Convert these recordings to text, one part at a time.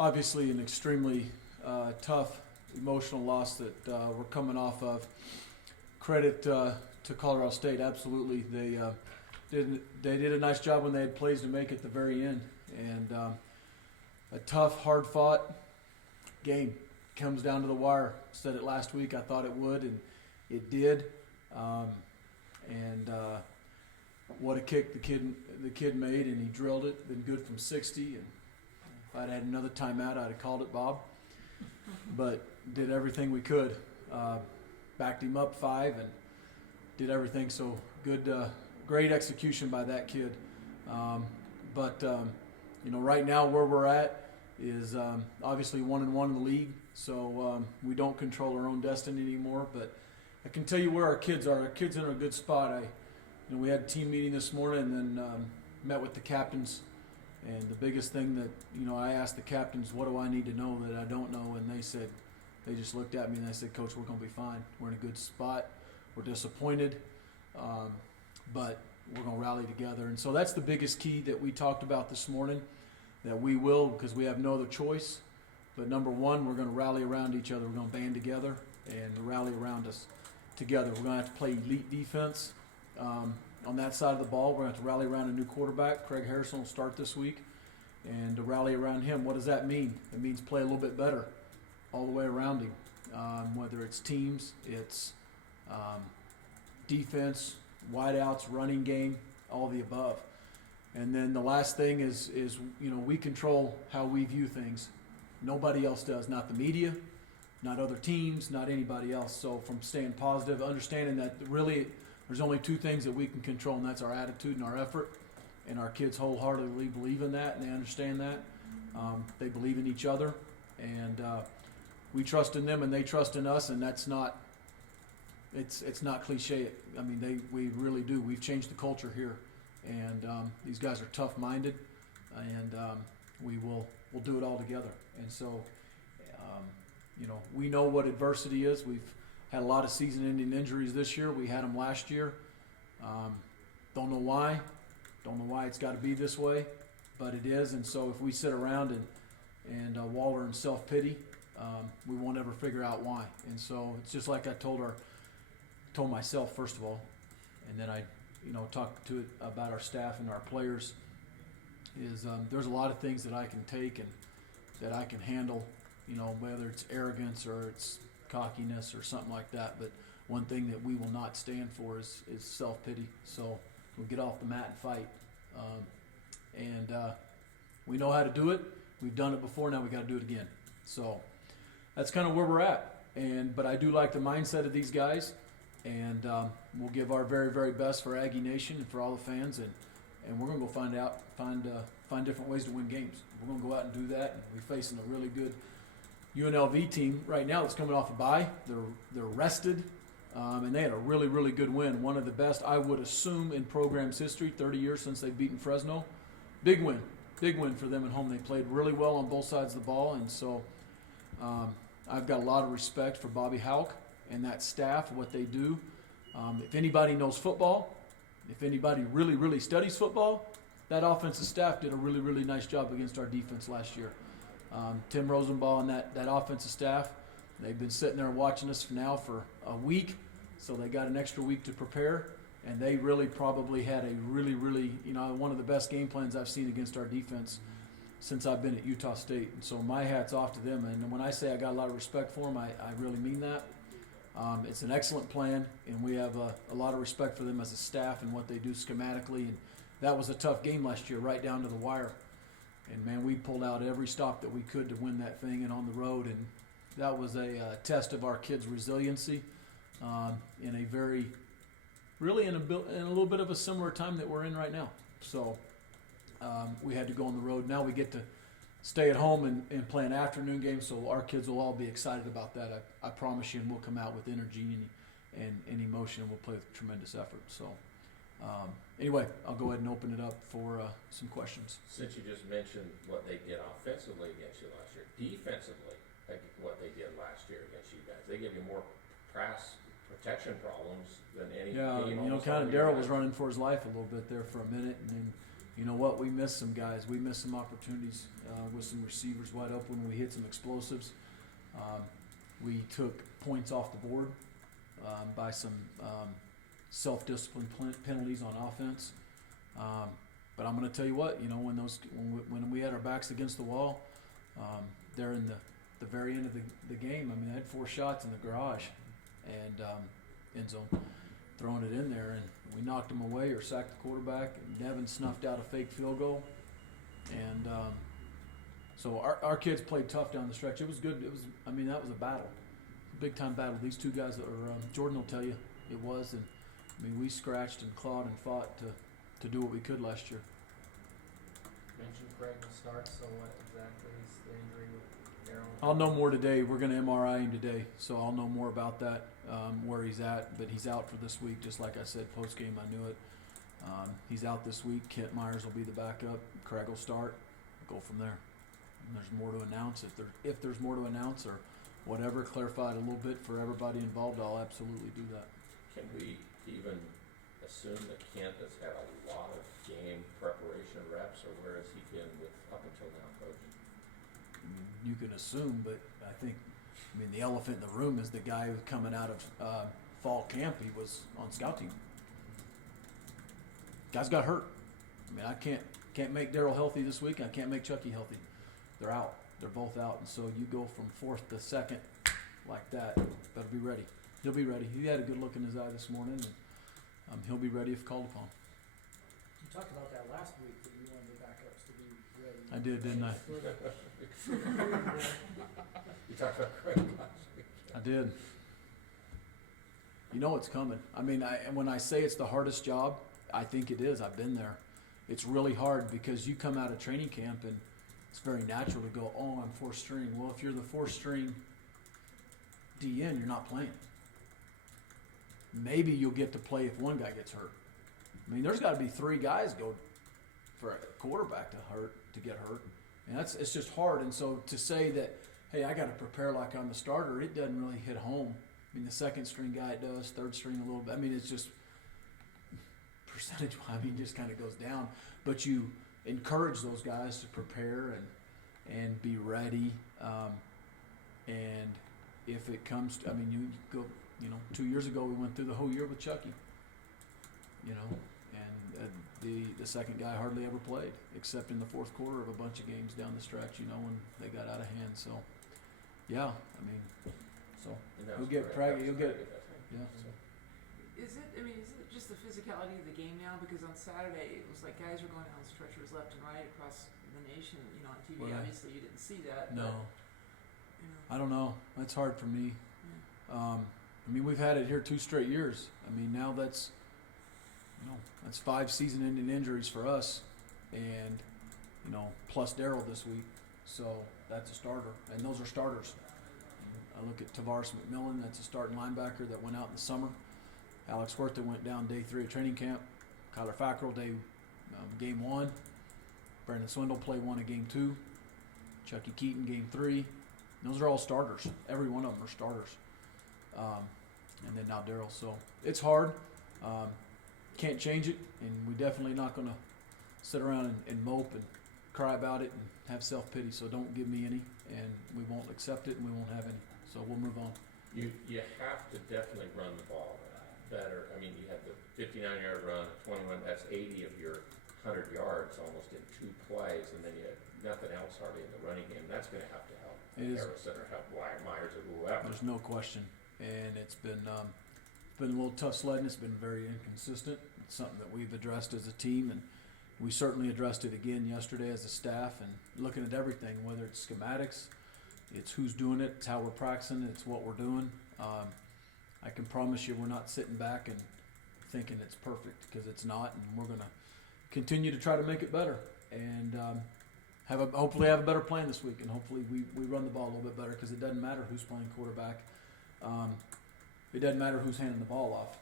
obviously an extremely tough emotional loss that we're coming off of. Credit to Colorado State, absolutely. They did a nice job when they had plays to make at the very end, and a tough, hard-fought game comes down to the wire. Said it last week. I thought it would, and it did. What a kick the kid made, and he drilled it. Been good from 60. And if I'd had another timeout, I'd have called it, Bob. But did everything we could. Backed him up 5 and did everything. So good, great execution by that kid. Right now where we're at is obviously 1-1 in the league. So we don't control our own destiny anymore. But I can tell you where our kids are. Our kids are in a good spot. We had a team meeting this morning and then met with the captains. And the biggest thing that, I asked the captains, what do I need to know that I don't know? And they just looked at me and they said, Coach, we're going to be fine. We're in a good spot. We're disappointed, but we're going to rally together. And so that's the biggest key that we talked about this morning, that we will, because we have no other choice. But number one, we're going to rally around each other. We're going to band together and rally around us together. We're going to have to play elite defense. On that side of the ball, we're going to have to rally around a new quarterback. Craig Harrison will start this week. And to rally around him, what does that mean? It means play a little bit better all the way around him. Whether it's teams, it's defense, wideouts, running game, all the above. And then the last thing is we control how we view things. Nobody else does, not the media, not other teams, not anybody else. So from staying positive, understanding that really there's only 2 things that we can control, and that's our attitude and our effort. And our kids wholeheartedly believe in that, and they understand that. They believe in each other, and we trust in them, and they trust in us. And that's not. It's not cliche. I mean, we really do. We've changed the culture here, and these guys are tough-minded, and we'll do it all together. And so, we know what adversity is. We've had a lot of season-ending injuries this year. We had them last year. Don't know why. Don't know why it's got to be this way, but it is. And so if we sit around and wallow in self-pity, we won't ever figure out why. And so it's just like I told myself first of all, and then I talked to it about our staff and our players. Is there's a lot of things that I can take and that I can handle, whether it's arrogance or it's cockiness or something like that. But one thing that we will not stand for is self-pity. So we'll get off the mat and fight. We know how to do it. We've done it before. Now we got to do it again. So that's kind of where we're at. But I do like the mindset of these guys. And we'll give our very, very best for Aggie Nation and for all the fans. And we're going to go find different ways to win games. We're going to go out and do that. And we're facing a really good UNLV team right now that's coming off a bye. They're rested, and they had a really, really good win. One of the best, I would assume, in program's history, 30 years since they've beaten Fresno. Big win for them at home. They played really well on both sides of the ball, and so I've got a lot of respect for Bobby Houck and that staff, what they do. If anybody knows football, if anybody really, really studies football, that offensive staff did a really, really nice job against our defense last year. Tim Rosenbaugh and that offensive staff, they've been sitting there watching us now for a week, so they got an extra week to prepare, and they really probably had a really, really, one of the best game plans I've seen against our defense since I've been at Utah State. And so my hat's off to them, and when I say I got a lot of respect for them, I really mean that. It's an excellent plan, and we have a lot of respect for them as a staff and what they do schematically, and that was a tough game last year, right down to the wire. And, man, we pulled out every stop that we could to win that thing and on the road. And that was a test of our kids' resiliency in a very, really in a little bit of a similar time that we're in right now. So we had to go on the road. Now we get to stay at home and play an afternoon game, so our kids will all be excited about that. I promise you, and we'll come out with energy and emotion, and we'll play with tremendous effort. So. Anyway, I'll go ahead and open it up for some questions. Since you just mentioned what they did offensively against you last year, defensively, like what they did last year against you guys, they give you more pass protection problems than any game. Yeah, kind of Darryl was running for his life a little bit there for a minute, and then you know what? We missed some guys. We missed some opportunities with some receivers wide open. We hit some explosives. We took points off the board by some self-discipline penalties on offense. But I'm going to tell you what, you know, when we had our backs against the wall, there in the very end of the game, I mean, I had 4 shots in the garage and end zone, throwing it in there, and we knocked them away or sacked the quarterback. And Nevin snuffed out a fake field goal, and so our kids played tough down the stretch. It was good. That was a battle, big time battle. These two guys, Jordan will tell you, it was, and I mean, we scratched and clawed and fought to do what we could last year. Mentioned Craig will start, so what exactly is the injury with Darryl? I'll know more today. We're going to MRI him today, so I'll know more about that, where he's at. But he's out for this week, just like I said post game. I knew it. He's out this week. Kent Myers will be the backup. Craig will start. Go from there. And there's more to announce. If there's more to announce or whatever, clarified a little bit for everybody involved, I'll absolutely do that. Can we even assume that Kent has had a lot of game preparation reps, or where has he been up until now, Coach? I mean, you can assume, but I think, the elephant in the room is the guy who's coming out of fall camp. He was on scout team. Guys got hurt. I can't make Darryl healthy this week. I can't make Chucky healthy. They're out. They're both out, and so you go from 4th to 2nd like that. Better be ready. He'll be ready. He had a good look in his eye this morning, and he'll be ready if called upon. You talked about that last week, that you wanted the backups to be ready. I did, didn't I? You talked about Craig last week. I did. You know it's coming. And when I say it's the hardest job, I think it is. I've been there. It's really hard because you come out of training camp and it's very natural to go, oh, I'm 4th string. Well, if you're the 4th string DN, you're not playing. Maybe you'll get to play if one guy gets hurt. There's got to be 3 guys go for a quarterback to get hurt, and it's just hard. And so to say that, hey, I got to prepare like I'm the starter, it doesn't really hit home. The 2nd string guy does, 3rd string a little bit. It's just percentage. Just kind of goes down. But you encourage those guys to prepare and be ready. And if it comes to, you go. 2 years ago we went through the whole year with Chucky. And the second guy hardly ever played, except in the 4th quarter of a bunch of games down the stretch. When they got out of hand. So, yeah, so you'll get practice. You'll get, yeah. So. Is it just the physicality of the game now? Because on Saturday it was like guys were going down stretchers left and right across the nation. On TV, Well, obviously you didn't see that. No. But, I don't know. That's hard for me. Yeah. We've had it here 2 straight years. Now that's 5 season-ending injuries for us, and plus Darryl this week. So that's a starter, and those are starters. I look at Tavares McMillan. That's a starting linebacker that went out in the summer. Alex Huerta went down day 3 of training camp. Kyler Fackrell game 1. Brandon Swindle played 1 of game 2. Chucky Keaton game 3. Those are all starters. Every one of them are starters. And then now Darryl. So it's hard. Can't change it, and we're definitely not going to sit around and mope and cry about it and have self-pity. So don't give me any, and we won't accept it, and we won't have any. So we'll move on. You have to definitely run the ball better. You had the 59-yard run, 21. That's 80 of your 100 yards almost in 2 plays, and then you had nothing else hardly in the running game. That's going to have to help Harrison or help Myers or whoever. There's no question, and it's been a little tough sledding. It's been very inconsistent. It's something that we've addressed as a team, and we certainly addressed it again yesterday as a staff, and looking at everything, whether it's schematics, it's who's doing it, it's how we're practicing, it's what we're doing. I can promise you we're not sitting back and thinking it's perfect, because it's not, and we're going to continue to try to make it better, and hopefully have a better plan this week, and hopefully we run the ball a little bit better, because it doesn't matter who's playing quarterback. It doesn't matter who's handing the ball off.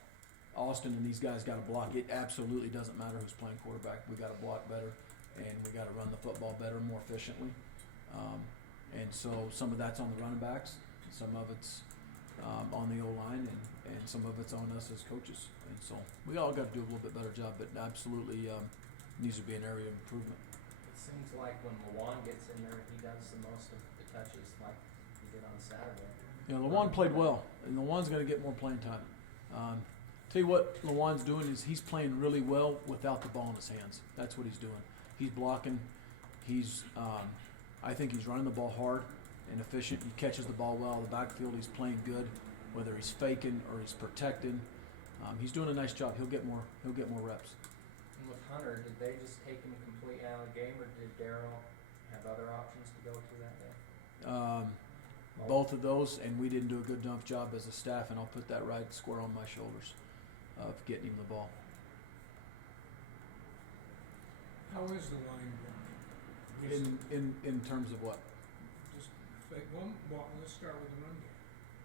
Austin and these guys got to block. It absolutely doesn't matter who's playing quarterback. We got to block better, and we got to run the football better, more efficiently. And so some of that's on the running backs, some of it's on the O-line, and some of it's on us as coaches. And so we all got to do a little bit better job. But absolutely, needs to be an area of improvement. It seems like when Lawan gets in there, he does the most of the touches like he did on Saturday. Yeah, Lawan played well, and Lawan's going to get more playing time. Tell you what Lawan's doing is he's playing really well without the ball in his hands. That's what he's doing. He's blocking. I think he's running the ball hard and efficient. He catches the ball well. The backfield, he's playing good, whether he's faking or he's protecting. He's doing a nice job. He'll get more reps. And with Hunter, did they just take him completely out of the game, or did Darryl have other options to go to that day? Both of those, and we didn't do a good enough job as a staff, and I'll put that right square on my shoulders of getting him the ball. How is the line going? In terms of what? Just like let's start with the run game.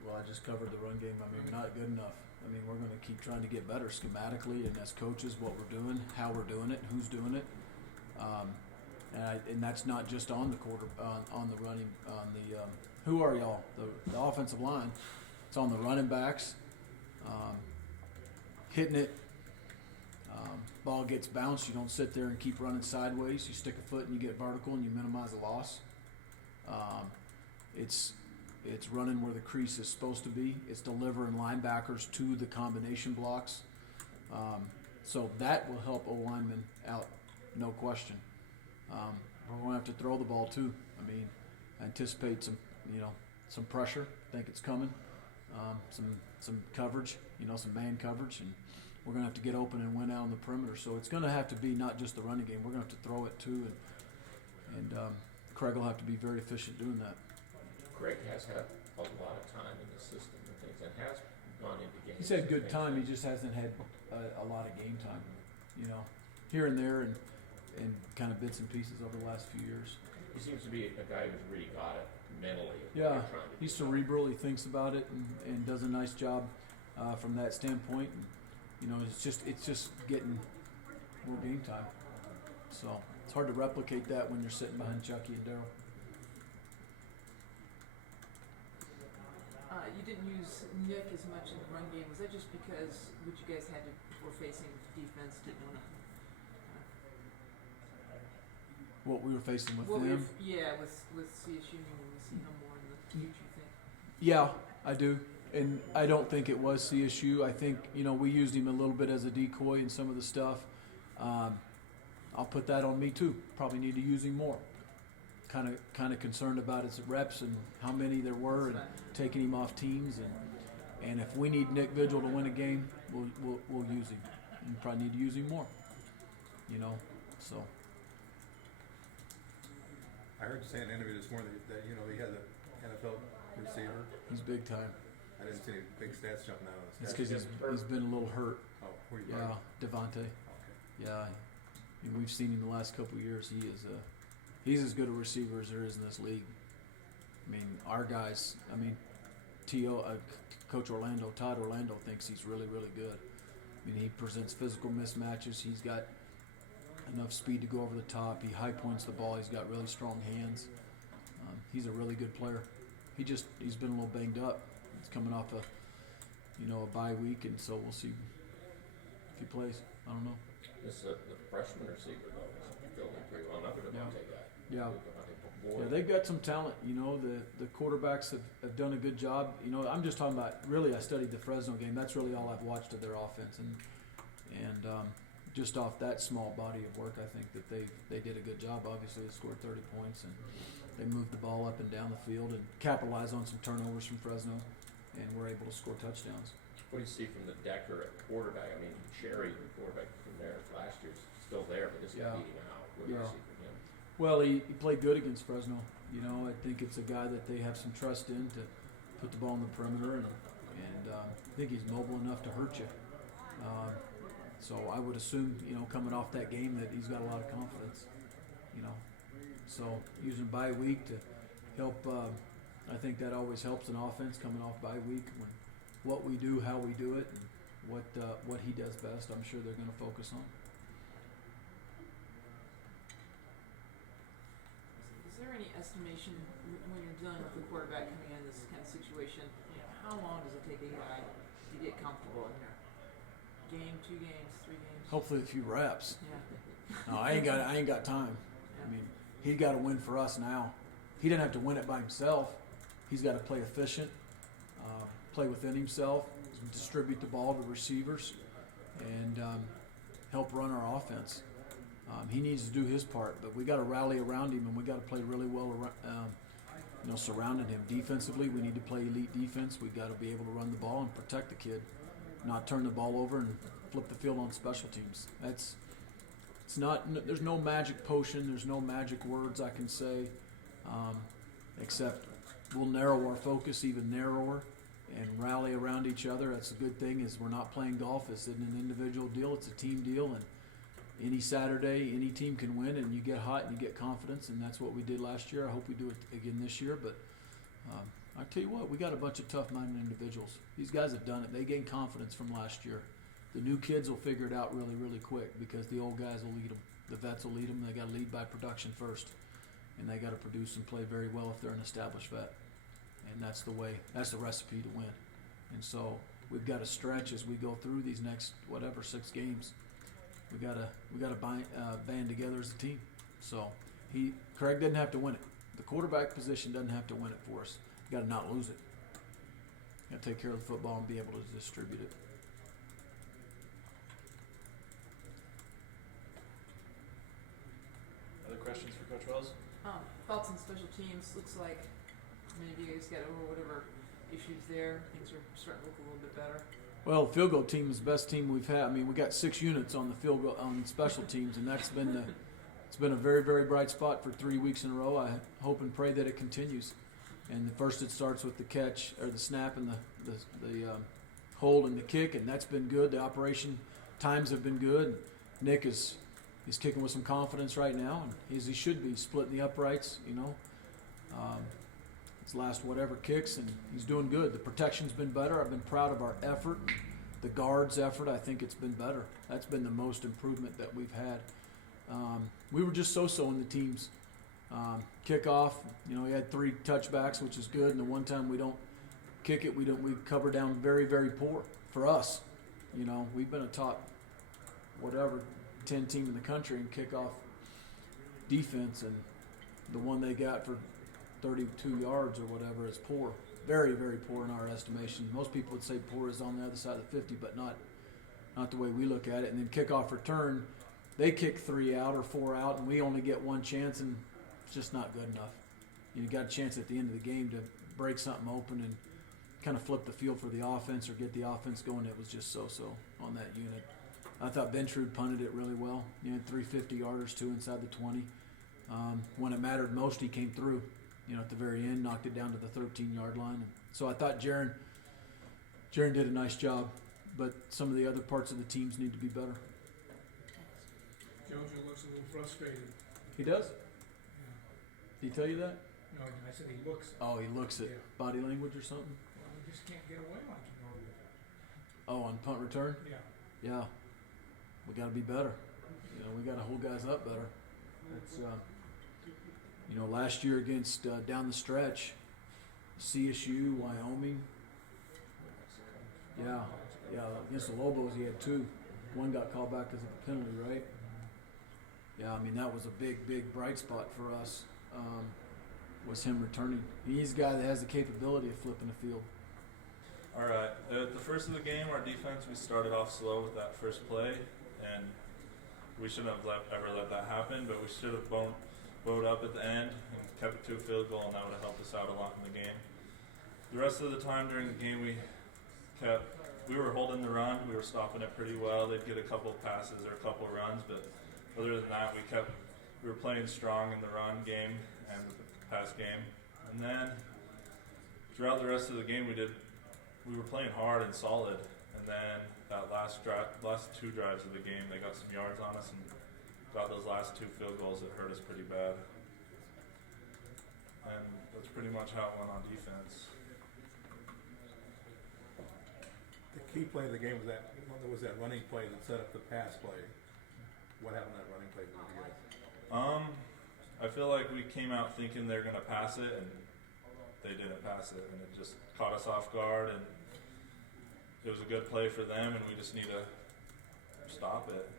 Well, I just covered the run game. I mean, not good enough. I mean, we're going to keep trying to get better schematically and as coaches, what we're doing, how we're doing it, who's doing it, and that's not just on the on the running, on the who are y'all? The offensive line. It's on the running backs, hitting it. Ball gets bounced. You don't sit there and keep running sideways. You stick a foot and you get vertical and you minimize the loss. It's running where the crease is supposed to be. It's delivering linebackers to the combination blocks. So that will help O-linemen out, no question. We're going to have to throw the ball too. I mean, I anticipate some pressure. I think it's coming. Some coverage, some man coverage, and we're going to have to get open and win out on the perimeter. So it's going to have to be not just the running game. We're going to have to throw it too, and Craig will have to be very efficient doing that. Craig has had a lot of time in the system and things, and has gone into games. He's had and good things time. He like- just hasn't had a lot of game time, here and there, and kind of bits and pieces over the last few years. He seems to be a guy who's really got it mentally. of what Yeah, you're trying to he's do. cerebral. He thinks about it and does a nice job from that standpoint. And it's just getting more game time. So it's hard to replicate that when you're sitting behind Chucky and Darryl. You didn't use Nick as much in the run game. Was that just because what you guys were facing defense didn't want to? What we were facing with What them. with CSU, when we see him more in the future, you think? Yeah, I do. And I don't think it was CSU. I think, we used him a little bit as a decoy in some of the stuff. I'll put that on me too. Probably need to use him more. Kind of concerned about his reps and how many there were, and taking him off teams. And if we need Nick Vigil to win a game, we'll use him. We probably need to use him more. So. I heard you say in an interview this morning that he has an NFL receiver. He's big time. I didn't see any big stats jumping out of the It's stats. because he's been a little hurt. Oh, were you Yeah, right? Devontae. Okay. Yeah, we've seen him the last couple of years. He's as good a receiver as there is in this league. I mean, our guys. I mean, Coach Todd Orlando thinks he's really, really good. I mean, he presents physical mismatches. He's got enough speed to go over the top. He high points the ball. He's got really strong hands. He's a really good player. He's been a little banged up. He's coming off a bye week, and so we'll see if he plays. I don't know. The freshman receiver though is building pretty well. Not the Devontae guy. Yeah. Devontae Boyd. Yeah, they've got some talent. The quarterbacks have done a good job. I'm just talking about, really, I studied the Fresno game. That's really all I've watched of their offense, and just off that small body of work, I think that they did a good job. Obviously, they scored 30 points, and they moved the ball up and down the field and capitalized on some turnovers from Fresno, and were able to score touchdowns. What do you see from the Decker at quarterback? I mean, Cherry, the quarterback from there last year, is still there, but this Yeah. is beating out. What do you Yeah. see from him? Well, he played good against Fresno. I think it's a guy that they have some trust in to put the ball in the perimeter, and I think he's mobile enough to hurt you. So I would assume, coming off that game, that he's got a lot of confidence. So using bye week to help, I think that always helps an offense coming off bye week, when what we do, how we do it, and what he does best. I'm sure they're going to focus on. Is there any estimation when you're dealing with the quarterback coming in this kind of situation? How long does it take a guy to get comfortable in there? Game, 2 games, 3 games? Hopefully a few reps. Yeah. No, I ain't got time. I mean, he got to win for us now. He didn't have to win it by himself. He's got to play efficient, play within himself, distribute the ball to receivers, and help run our offense. He needs to do his part, but we got to rally around him, and we got to play really well surrounding him. Defensively, we need to play elite defense. We got to be able to run the ball and protect the kid, not turn the ball over and flip the field on special teams. There's no magic potion. There's no magic words I can say, except we'll narrow our focus even narrower and rally around each other. That's a good thing. Is we're not playing golf. It's an individual deal. It's a team deal, and any Saturday, any team can win, and you get hot and you get confidence, and that's what we did last year. I hope we do it again this year. But I tell you what, we got a bunch of tough-minded individuals. These guys have done it. They gained confidence from last year. The new kids will figure it out really, really quick because the old guys will lead them. The vets will lead them. They got to lead by production first, and they got to produce and play very well if they're an established vet. And that's the way. That's the recipe to win. And so we've got to stretch as we go through these next 6 games. We gotta band together as a team. So Craig didn't have to win it. The quarterback position doesn't have to win it for us. You got to not lose it. You got to take care of the football and be able to distribute it. Other questions for Coach Wells? Thoughts on special teams? Looks like maybe you guys got over whatever issues there. Things are starting to look a little bit better. Well, the field goal team is the best team we've had. I mean, we got 6 units on the field goal on special teams, and it's been a very, very bright spot for 3 weeks in a row. I hope and pray that it continues. And first, it starts with the catch or the snap and the hold and the kick, and that's been good. The operation times have been good. Nick is kicking with some confidence right now, and as he should be, splitting the uprights. His last whatever kicks, and he's doing good. The protection's been better. I've been proud of our effort. The guards' effort, I think it's been better. That's been the most improvement that we've had. We were just so-so in the teams. Kickoff, we had 3 touchbacks, which is good, and the one time we don't kick it, we cover down very, very poor for us. We've been a top 10 team in the country in kickoff defense, and the one they got for 32 yards or whatever is poor. Very, very poor in our estimation. Most people would say poor is on the other side of the 50, but not the way we look at it. And then kickoff return, they kick 3 out or 4 out, and we only get 1 chance, and it's just not good enough. You got a chance at the end of the game to break something open and kind of flip the field for the offense or get the offense going. It was just so-so on that unit. I thought Bentrud punted it really well. He had 3 50-yarders, 2 inside the 20. When it mattered most, he came through. At the very end, knocked it down to the 13-yard line. And so I thought Jaron did a nice job, but some of the other parts of the teams need to be better. Jojo looks a little frustrated. He does? Yeah. Did he tell you that? No, I said he looks. Oh, he looks at Yeah. body language or something? Well, he just can't get away like he normally does. Oh, on punt return? Yeah. Yeah. We got to be better. We got to hold guys up better. It's last year against down the stretch, CSU, Wyoming. Yeah, against the Lobos he had 2. One got called back as a penalty, right? Yeah, I mean that was a big, big bright spot for us. Was him returning. He's a guy that has the capability of flipping the field. All right. At the first of the game, our defense, we started off slow with that first play, and we shouldn't have ever let that happen, but we should have bowed up at the end and kept it to a field goal, and that would have helped us out a lot in the game. The rest of the time during the game, we were holding the run. We were stopping it pretty well. They'd get a couple passes or a couple runs, but other than that, we were playing strong in the run game and the pass game. And then throughout the rest of the game, we were playing hard and solid. And then that last 2 drives of the game, they got some yards on us and got those last 2 field goals that hurt us pretty bad. And that's pretty much how it went on defense. The key play of the game was that running play that set up the pass play. What happened to that running play? I feel like we came out thinking they're going to pass it, and they didn't pass it, and it just caught us off guard, and it was a good play for them, and we just need to stop it.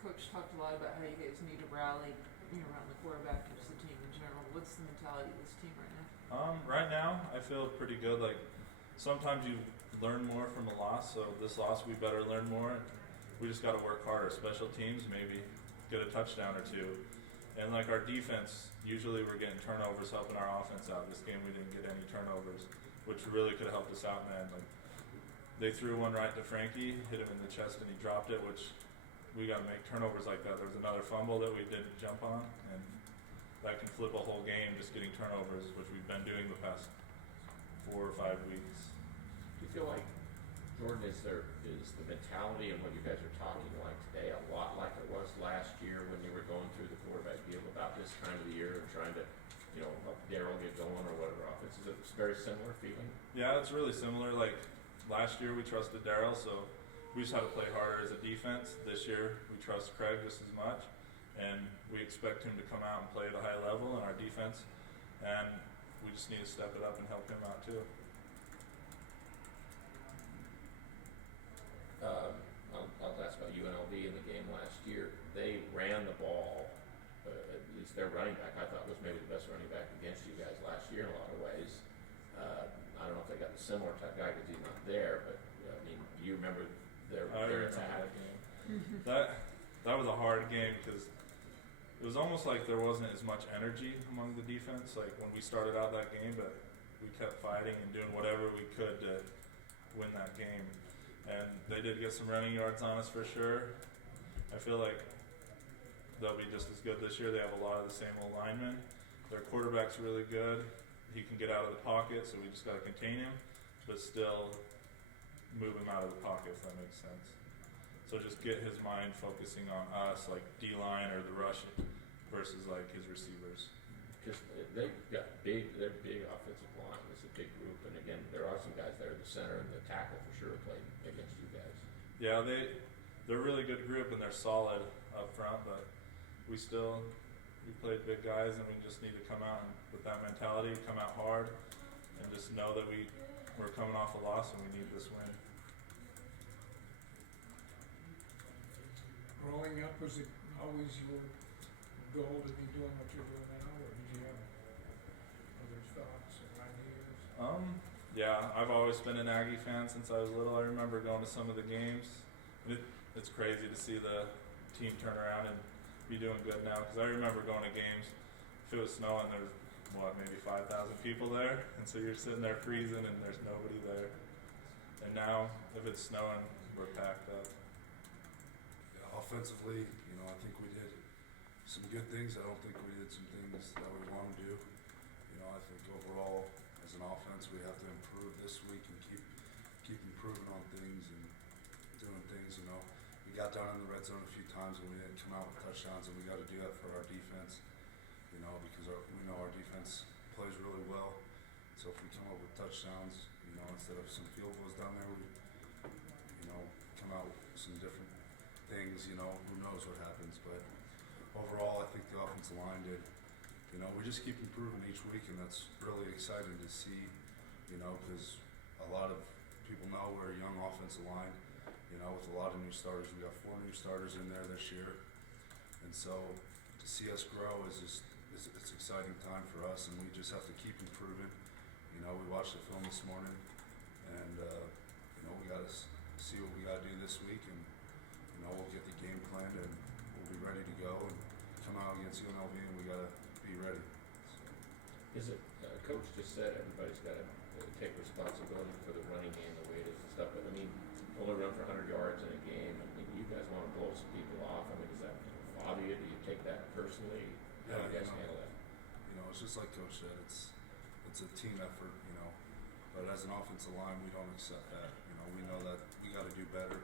coach talked a lot about how you guys need to rally, around the quarterback and just the team in general. What's the mentality of this team right now? Right now, I feel pretty good. Like, sometimes you learn more from a loss, so this loss we better learn more. We just got to work harder. Special teams, maybe get a touchdown or two. And like our defense, usually we're getting turnovers helping our offense out. This game we didn't get any turnovers, which really could have helped us out, man. Like, they threw one right to Frankie, hit him in the chest, and he dropped it, which we got to make turnovers like that. There was another fumble that we didn't jump on, and that can flip a whole game just getting turnovers, which we've been doing the past 4 or 5 weeks. Do you feel like, Jordan, is the mentality and what you guys are talking like today a lot like it was last year when you were going through the quarterback deal about this time of the year and trying to, help Darryl get going or whatever offense? Is it a very similar feeling? Yeah, it's really similar. Like, last year we trusted Darryl, so we just had to play harder as a defense. This year we trust Craig just as much, and we expect him to come out and play at a high level in our defense, and we just need to step it up and help him out too. I'll ask about UNLV in the game last year. They ran the ball, at least their running back I thought was maybe the best running back against you guys last year in a lot of ways. I don't know if they got the similar type guy because he's not there, but do you remember their attack? That was a hard game because it was almost like there wasn't as much energy among the defense like when we started out that game, but we kept fighting and doing whatever we could to win that game. And they did get some running yards on us for sure. I feel like they'll be just as good this year. They have a lot of the same old linemen. Their quarterback's really good. He can get out of the pocket, so we just got to contain him, but still move him out of the pocket, if that makes sense. So just get his mind focusing on us, like D-line or the rush, versus like his receivers. Because they're big offensive line. It's a big group, and again, there are some guys there, the center and the tackle for sure played against you guys. Yeah, they're a really good group and they're solid up front, but we played big guys, and we just need to come out and, with that mentality, come out hard, and just know that we're coming off a loss and we need this win. Growing up, was it always your goal to be doing what you're doing now, or did you have other thoughts or ideas? Yeah, I've always been an Aggie fan since I was little. I remember going to some of the games. It's crazy to see the team turn around and be doing good now, because I remember going to games, if it was snowing, there was, maybe 5,000 people there, and so you're sitting there freezing and there's nobody there. And now, if it's snowing, we're packed up. Yeah, offensively, I think we did some good things. I don't think we did some things that we want to do. I think overall, as an offense, we have to improve this week and keep improving on things and doing things. We got down in the red zone a few times and we didn't come out with touchdowns, and we got to do that for our defense. Because we know our defense plays really well. So if we come up with touchdowns, instead of some field goals down there, we come out with some different things. Who knows what happens, but overall, I think the offensive line did. We just keep improving each week, and that's really exciting to see. Because a lot of people know we're a young offensive line. With a lot of new starters, we got 4 new starters in there this year, and so to see us grow is it's exciting time for us, and we just have to keep improving. We watched the film this morning, and we got to see what we got to do this week, and we'll get the game planned, and we'll be ready to go and come out against UNLV, and we got to be ready. Is it, Coach just said everybody's got to take responsibility for the running game the way it is and stuff, but only run for 100 yards in a game. You guys want to blow some people off. Does that bother you? Do you take that personally? How do you guys handle that? It's just like Coach said, it's a team effort, but as an offensive line, we don't accept that. We know that we got to do better,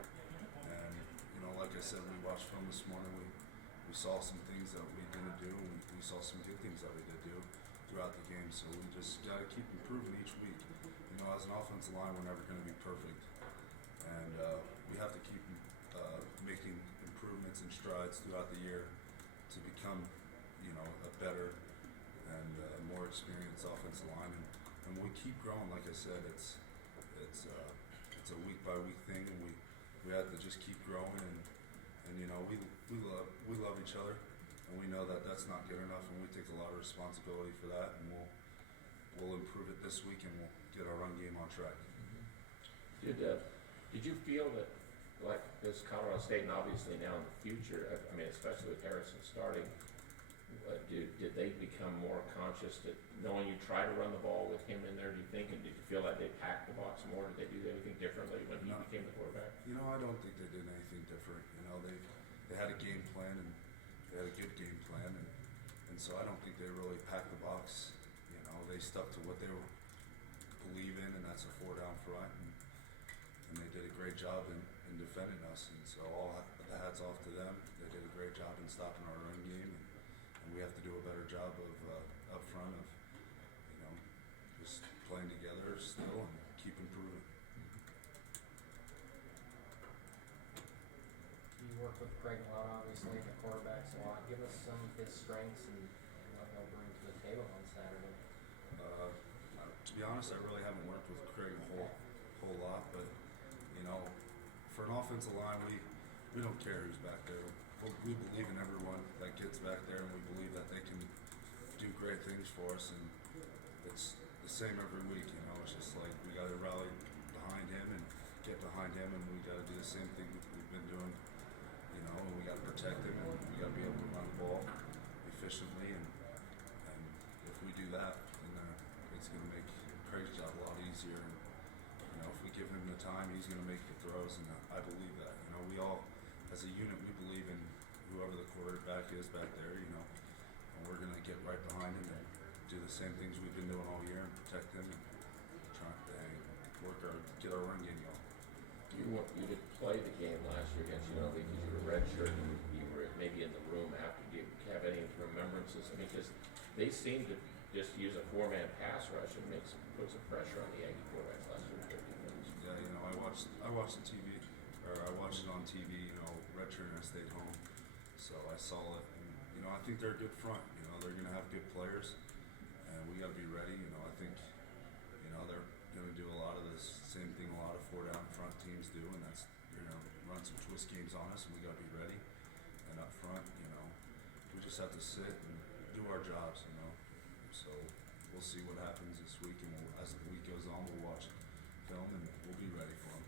and like I said, we watched film this morning, we saw some things that we didn't do, and we saw some good things that we did do throughout the game, so we just got to keep improving each week. As an offensive line, we're never going to be perfect, and we have to keep making improvements and strides throughout the year to become a better and more experienced offensive line, and we keep growing. Like I said, it's a week by week thing, and we have to just keep growing And you know, we love each other, and we know that that's not good enough, and we take a lot of responsibility for that, and we'll improve it this week, and we'll get our run game on track. Did you feel that, like this Colorado State, and obviously now in the future, I mean, especially with Harrison starting, did they become more conscious that knowing you try to run the ball with him in there, do you think, and did you feel like they packed the box more? Did they do anything differently when he No. became the quarterback? You know, I don't think they did anything different. You know, they had a game plan, and they had a good game plan, and so I don't think they really packed the box. You know, they stuck to what they believe in, and that's a 4-down front, and they did a great job in defending us, and so all the hats off to them. They did a great job in stopping our run game, and we have to do a better job of up front of, you know, just playing together still and keep improving. You work with Craig a lot, obviously, and the quarterbacks a lot. Give us some of his strengths and what he'll bring to the table on Saturday. To be honest, I really haven't worked with Craig a whole lot, but you know, for an offensive line, we don't care who's back there. We believe in everyone that gets back there, and we believe that they can do great things for us. And it's the same every week. You know, it's just like we got to rally behind him and get behind him, and we got to do the same thing we've been doing. You know, and we got to protect him, and we got to be able to run the ball efficiently. And if we do that, then it's going to make Craig's job a lot easier. And you know, if we give him the time, he's going to make the throws, and I believe that. You know, we all, as a unit, we believe in whoever the quarterback is back there. You know, and we're going to get right behind him and do the same things we've been doing all year and protect him and try and get our run game going. You did play the game last year against UNLV because you were redshirt and you were maybe in the room after. Do you have any remembrances? I mean, because they seemed to just use a 4-man pass rush and put some pressure on the Aggie quarterbacks last year. Yeah, you know, I watched the TV, or I watched it on TV. You know, redshirt, and I stayed home, so I saw it. And you know, I think they're a good front. You know, they're going to have good players, and we got to be ready. You know, I think, you know, they're going to do a lot of this same thing a lot of 4-down front teams do, and that's, you know, run some twist games on us, and we got to be ready. And up front, you know, we just have to sit and do our jobs. You know, so we'll see what happens this week, and as the week goes on, we'll watch film and we'll be ready for them.